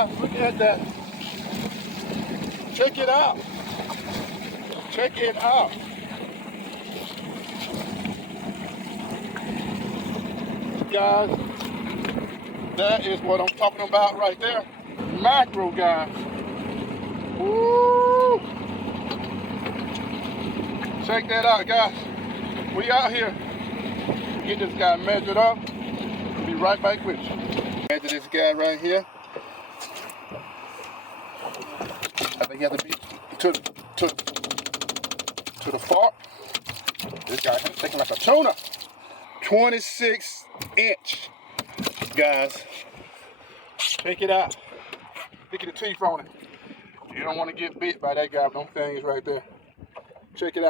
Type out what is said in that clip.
Guys, look at that. Check it out. Check it out. Guys, that is what I'm talking about right there. Mackerel, guys. Woo! Check that out, guys. We out here. Get this guy measured up. Be right back with you. Measure this guy right here. I think he has to be to the fork. This guy's thinking like a tuna. 26 inch, guys. Check it out. Look at the teeth on it. You don't want to get bit by that guy with them things right there. Check it out.